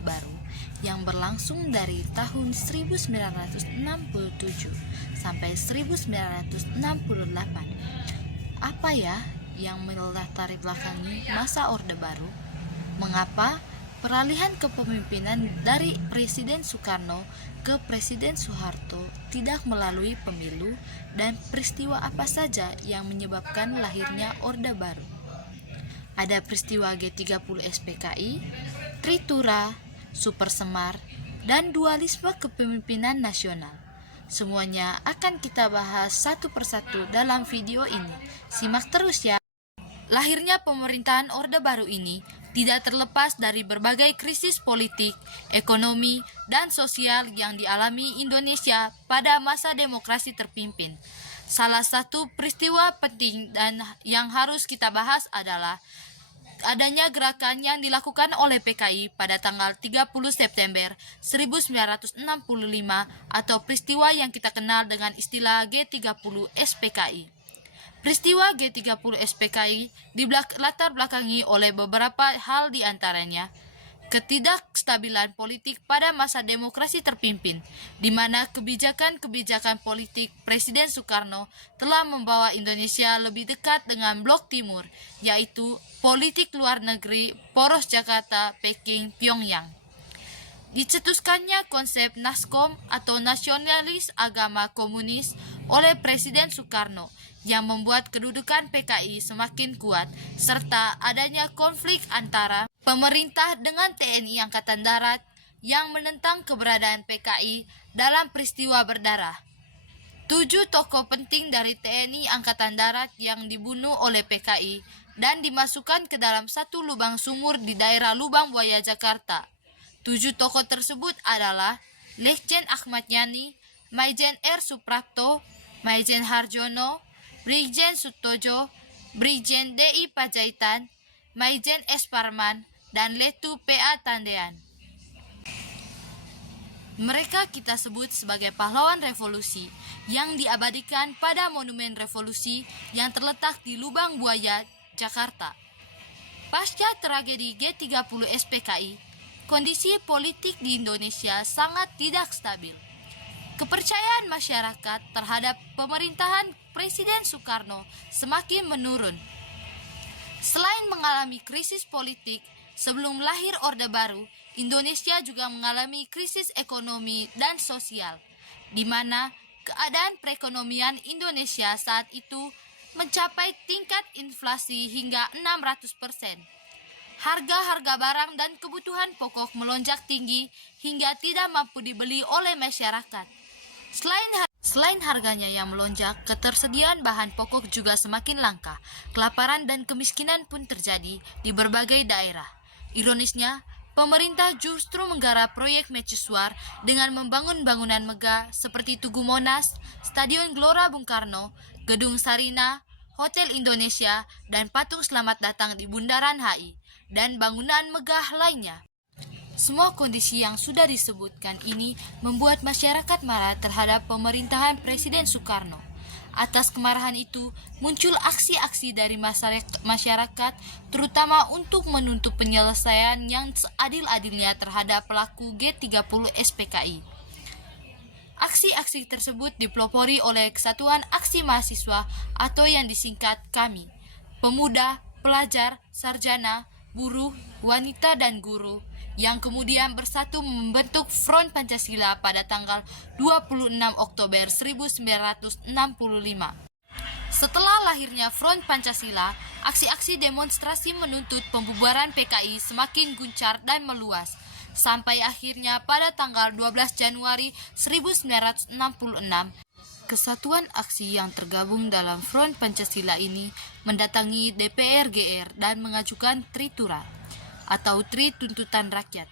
Orde Baru yang berlangsung dari tahun 1967 sampai 1968. Apa ya yang melatar belakangi masa Orde Baru? Mengapa peralihan kepemimpinan dari Presiden Soekarno ke Presiden Soeharto tidak melalui pemilu, dan peristiwa apa saja yang menyebabkan lahirnya Orde Baru? Ada peristiwa G30 SPKI, Tritura, Super Semar, dan dualisme kepemimpinan nasional. Semuanya akan kita bahas satu persatu dalam video ini. Simak terus ya. Lahirnya pemerintahan Orde Baru ini tidak terlepas dari berbagai krisis politik, ekonomi, dan sosial yang dialami Indonesia pada masa demokrasi terpimpin. Salah satu peristiwa penting dan yang harus kita bahas adalah adanya gerakan yang dilakukan oleh PKI pada tanggal 30 September 1965 atau peristiwa yang kita kenal dengan istilah G30 SPKI. Peristiwa G30 SPKI dilatar belakangi oleh beberapa hal, di antaranya ketidakstabilan politik pada masa demokrasi terpimpin, di mana kebijakan-kebijakan politik Presiden Soekarno telah membawa Indonesia lebih dekat dengan blok timur, yaitu politik luar negeri poros Jakarta, Peking, Pyongyang. Dicetuskannya konsep NASKOM atau Nasionalis Agama Komunis oleh Presiden Soekarno yang membuat kedudukan PKI semakin kuat, serta adanya konflik antara pemerintah dengan TNI Angkatan Darat yang menentang keberadaan PKI dalam peristiwa berdarah. 7 tokoh penting dari TNI Angkatan Darat yang dibunuh oleh PKI dan dimasukkan ke dalam satu lubang sumur di daerah Lubang Buaya, Jakarta. 7 tokoh tersebut adalah Letjen Ahmad Yani, Maijen R. Suprapto, Maijen Harjono, Brigjen Sutojo, Brigjen DI Pajaitan, Maijen S. Parman, dan Letu PA Tandean. Mereka kita sebut sebagai pahlawan revolusi yang diabadikan pada Monumen Revolusi yang terletak di Lubang Buaya, Jakarta. Pasca tragedi G30 SPKI, kondisi politik di Indonesia sangat tidak stabil. Kepercayaan masyarakat terhadap pemerintahan Presiden Soekarno semakin menurun. Selain mengalami krisis politik, sebelum lahir Orde Baru, Indonesia juga mengalami krisis ekonomi dan sosial, di mana keadaan perekonomian Indonesia saat itu mencapai tingkat inflasi hingga 600%. Harga-harga barang dan kebutuhan pokok melonjak tinggi hingga tidak mampu dibeli oleh masyarakat. Selain harganya yang melonjak, ketersediaan bahan pokok juga semakin langka. Kelaparan dan kemiskinan pun terjadi di berbagai daerah. Ironisnya, pemerintah justru menggarap proyek mercusuar dengan membangun bangunan megah seperti Tugu Monas, Stadion Gelora Bung Karno, Gedung Sarina, Hotel Indonesia, dan patung selamat datang di Bundaran HI, dan bangunan megah lainnya. Semua kondisi yang sudah disebutkan ini membuat masyarakat marah terhadap pemerintahan Presiden Soekarno. Atas kemarahan itu, muncul aksi-aksi dari masyarakat, terutama untuk menuntut penyelesaian yang seadil-adilnya terhadap pelaku G30 SPKI. Aksi-aksi tersebut dipelopori oleh Kesatuan Aksi Mahasiswa atau yang disingkat KAMI, pemuda, pelajar, sarjana, buruh, wanita, dan guru, yang kemudian bersatu membentuk Front Pancasila pada tanggal 26 Oktober 1965. Setelah lahirnya Front Pancasila, aksi-aksi demonstrasi menuntut pembubaran PKI semakin gencar dan meluas, sampai akhirnya pada tanggal 12 Januari 1966, Kesatuan Aksi yang tergabung dalam Front Pancasila ini mendatangi DPR GR dan mengajukan Tritura atau Tri Tuntutan Rakyat.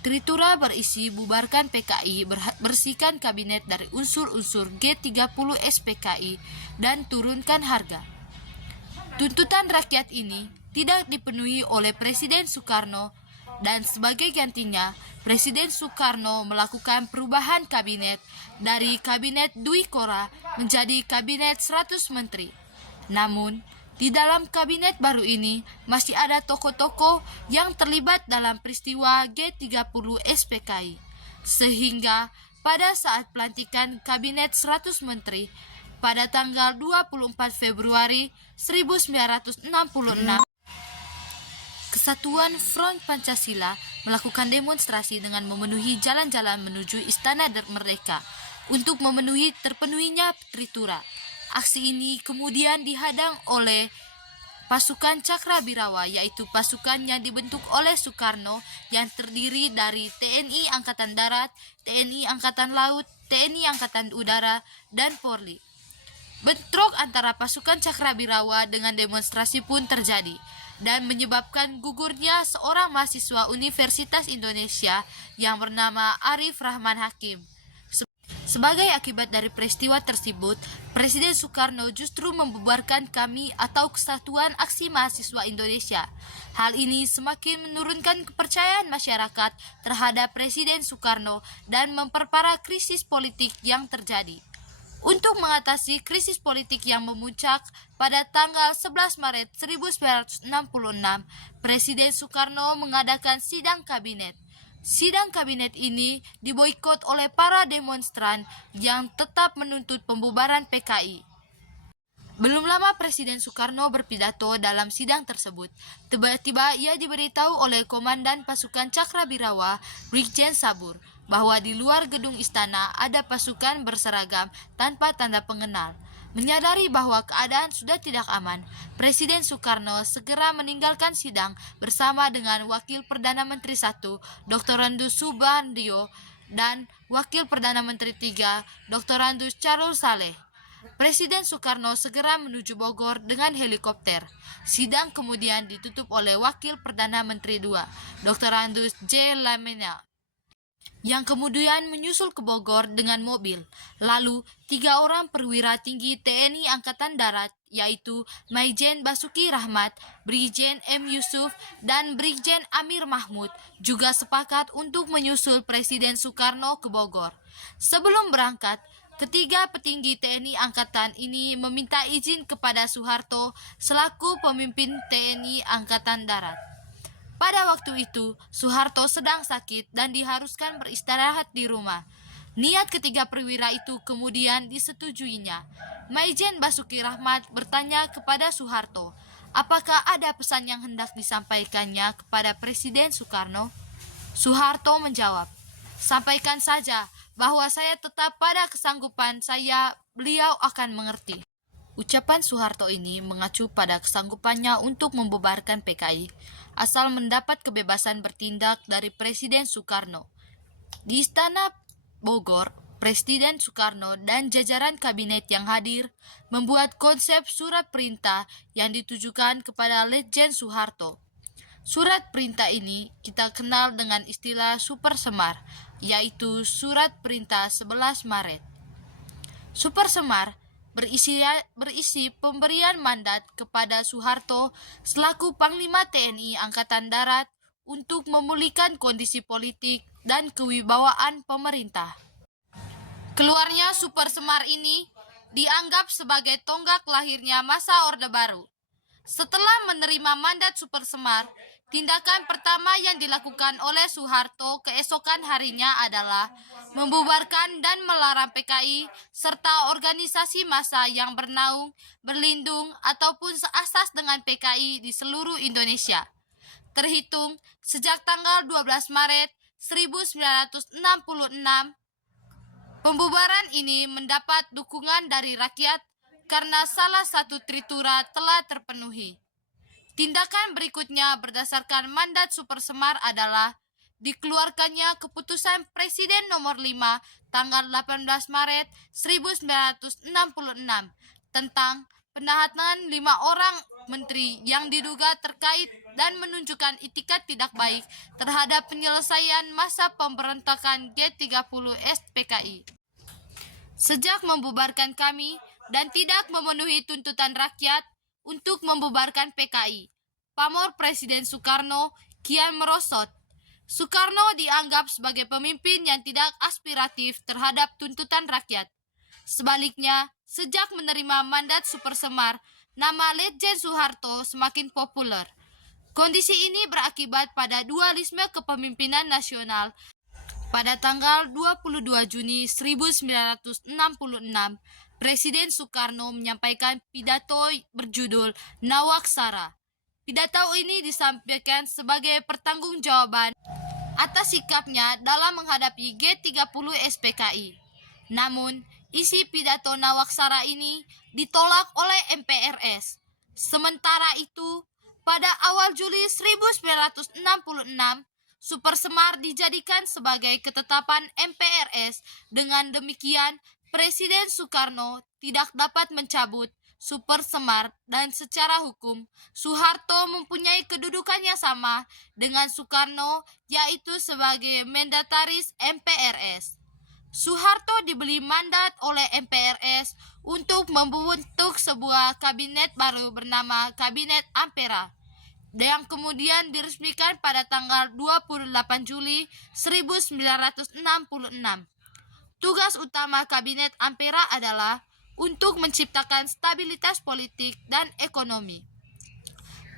Tritura berisi bubarkan PKI, bersihkan kabinet dari unsur-unsur G30 SPKI, dan turunkan harga. Tuntutan rakyat ini tidak dipenuhi oleh Presiden Soekarno, dan sebagai gantinya, Presiden Soekarno melakukan perubahan kabinet dari Kabinet Dwi Kora menjadi Kabinet 100 Menteri. Namun, Di dalam kabinet baru ini masih ada tokoh-tokoh yang terlibat dalam peristiwa G30 SPKI. Sehingga pada saat pelantikan kabinet 100 menteri pada tanggal 24 Februari 1966, Kesatuan Front Pancasila melakukan demonstrasi dengan memenuhi jalan-jalan menuju Istana Merdeka untuk memenuhi terpenuhinya Tritura. Aksi ini kemudian dihadang oleh pasukan Cakrabirawa, yaitu pasukan yang dibentuk oleh Soekarno yang terdiri dari TNI Angkatan Darat, TNI Angkatan Laut, TNI Angkatan Udara, dan Polri. Bentrok antara pasukan Cakrabirawa dengan demonstrasi pun terjadi dan menyebabkan gugurnya seorang mahasiswa Universitas Indonesia yang bernama Arif Rahman Hakim. Sebagai akibat dari peristiwa tersebut, Presiden Soekarno justru membubarkan KAMI atau Kesatuan Aksi Mahasiswa Indonesia. Hal ini semakin menurunkan kepercayaan masyarakat terhadap Presiden Soekarno dan memperparah krisis politik yang terjadi. Untuk mengatasi krisis politik yang memuncak pada tanggal 11 Maret 1966, Presiden Soekarno mengadakan sidang kabinet. Sidang kabinet ini diboikot oleh para demonstran yang tetap menuntut pembubaran PKI. Belum lama Presiden Soekarno berpidato dalam sidang tersebut. Tiba-tiba ia diberitahu oleh Komandan Pasukan Cakrabirawa, Brigjen Sabur, bahwa di luar gedung istana ada pasukan berseragam tanpa tanda pengenal. Menyadari bahwa keadaan sudah tidak aman, Presiden Soekarno segera meninggalkan sidang bersama dengan Wakil Perdana Menteri I, Dr. Andus Subandio, dan Wakil Perdana Menteri III, Dr. Andus Carul Saleh. Presiden Soekarno segera menuju Bogor dengan helikopter. Sidang kemudian ditutup oleh Wakil Perdana Menteri II, Dr. Andus J. Lamena, yang kemudian menyusul ke Bogor dengan mobil. Lalu, 3 orang perwira tinggi TNI Angkatan Darat, yaitu Maijen Basuki Rahmat, Brigjen M. Yusuf, dan Brigjen Amir Mahmud, juga sepakat untuk menyusul Presiden Soekarno ke Bogor. Sebelum berangkat, ketiga petinggi TNI Angkatan ini meminta izin kepada Soeharto selaku pemimpin TNI Angkatan Darat. Pada waktu itu, Soeharto sedang sakit dan diharuskan beristirahat di rumah. Niat ketiga perwira itu kemudian disetujuinya. Maijen Basuki Rahmat bertanya kepada Soeharto, apakah ada pesan yang hendak disampaikannya kepada Presiden Soekarno? Soeharto menjawab, sampaikan saja bahwa saya tetap pada kesanggupan saya, beliau akan mengerti. Ucapan Soeharto ini mengacu pada kesanggupannya untuk membubarkan PKI, asal mendapat kebebasan bertindak dari Presiden Soekarno. Di Istana Bogor, Presiden Soekarno dan jajaran kabinet yang hadir membuat konsep surat perintah yang ditujukan kepada Letjen Soeharto. Surat perintah ini kita kenal dengan istilah Super Semar, yaitu Surat Perintah 11 Maret. Super Semar berisi pemberian mandat kepada Soeharto selaku Panglima TNI Angkatan Darat untuk memulihkan kondisi politik dan kewibawaan pemerintah. Keluarnya Super Semar ini dianggap sebagai tonggak lahirnya masa Orde Baru. Setelah menerima mandat Super Semar, tindakan pertama yang dilakukan oleh Soeharto keesokan harinya adalah membubarkan dan melarang PKI serta organisasi massa yang bernaung, berlindung, ataupun seasas dengan PKI di seluruh Indonesia. Terhitung sejak tanggal 12 Maret 1966, pembubaran ini mendapat dukungan dari rakyat karena salah satu Tritura telah terpenuhi. Tindakan berikutnya berdasarkan mandat Super Semar adalah dikeluarkannya keputusan Presiden nomor 5 tanggal 18 Maret 1966 tentang penahanan 5 orang menteri yang diduga terkait dan menunjukkan itikat tidak baik terhadap penyelesaian masa pemberontakan G30 SPKI. Sejak membubarkan kami dan tidak memenuhi tuntutan rakyat untuk membubarkan PKI, pamor Presiden Soekarno kian merosot. Soekarno dianggap sebagai pemimpin yang tidak aspiratif terhadap tuntutan rakyat. Sebaliknya, sejak menerima mandat Super Semar, nama Letjen Soeharto semakin populer. Kondisi ini berakibat pada dualisme kepemimpinan nasional. Pada tanggal 22 Juni 1966, Presiden Soekarno menyampaikan pidato berjudul Nawaksara. Pidato ini disampaikan sebagai pertanggungjawaban atas sikapnya dalam menghadapi G30 SPKI. Namun, isi pidato Nawaksara ini ditolak oleh MPRS. Sementara itu, pada awal Juli 1966, Super Semar dijadikan sebagai ketetapan MPRS. Dengan demikian, Presiden Soekarno tidak dapat mencabut Super Semar dan secara hukum Soeharto mempunyai kedudukan yang sama dengan Soekarno, yaitu sebagai mandataris MPRS. Soeharto diberi mandat oleh MPRS untuk membentuk sebuah kabinet baru bernama Kabinet Ampera, yang kemudian diresmikan pada tanggal 28 Juli 1966. Tugas utama Kabinet Ampera adalah untuk menciptakan stabilitas politik dan ekonomi.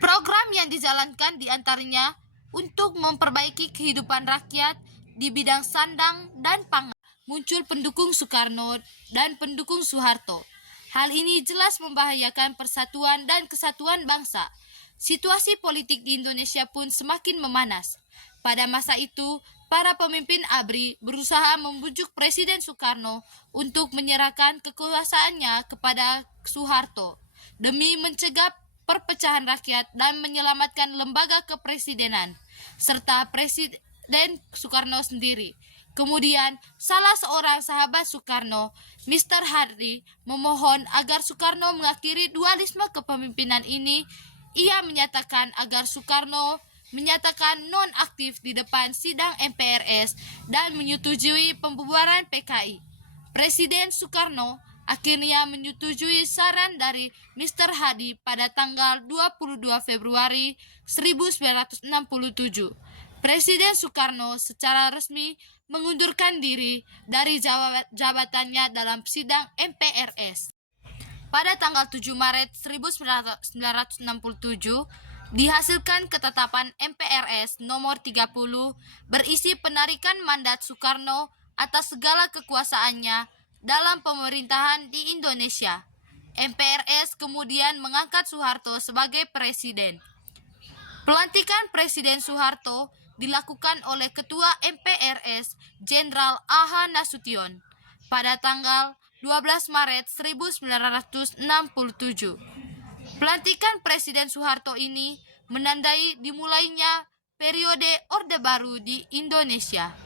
Program yang dijalankan diantaranya untuk memperbaiki kehidupan rakyat di bidang sandang dan pangan. Muncul pendukung Soekarno dan pendukung Soeharto. Hal ini jelas membahayakan persatuan dan kesatuan bangsa. Situasi politik di Indonesia pun semakin memanas. Pada masa itu, para pemimpin ABRI berusaha membujuk Presiden Soekarno untuk menyerahkan kekuasaannya kepada Soeharto demi mencegah perpecahan rakyat dan menyelamatkan lembaga kepresidenan serta Presiden Soekarno sendiri. Kemudian, salah seorang sahabat Soekarno, Mr. Hardy, memohon agar Soekarno mengakhiri dualisme kepemimpinan ini. Ia menyatakan agar Soekarno menyatakan non-aktif di depan sidang MPRS dan menyetujui pembubaran PKI. Presiden Soekarno akhirnya menyetujui saran dari Mr. Hadi pada tanggal 22 Februari 1967. Presiden Soekarno secara resmi mengundurkan diri dari jabatannya dalam sidang MPRS. Pada tanggal 7 Maret 1967, dihasilkan ketetapan MPRS nomor 30 berisi penarikan mandat Soekarno atas segala kekuasaannya dalam pemerintahan di Indonesia. MPRS kemudian mengangkat Soeharto sebagai presiden. Pelantikan Presiden Soeharto dilakukan oleh Ketua MPRS Jenderal A.H. Nasution pada tanggal 12 Maret 1967. Pelantikan Presiden Soeharto ini menandai dimulainya periode Orde Baru di Indonesia.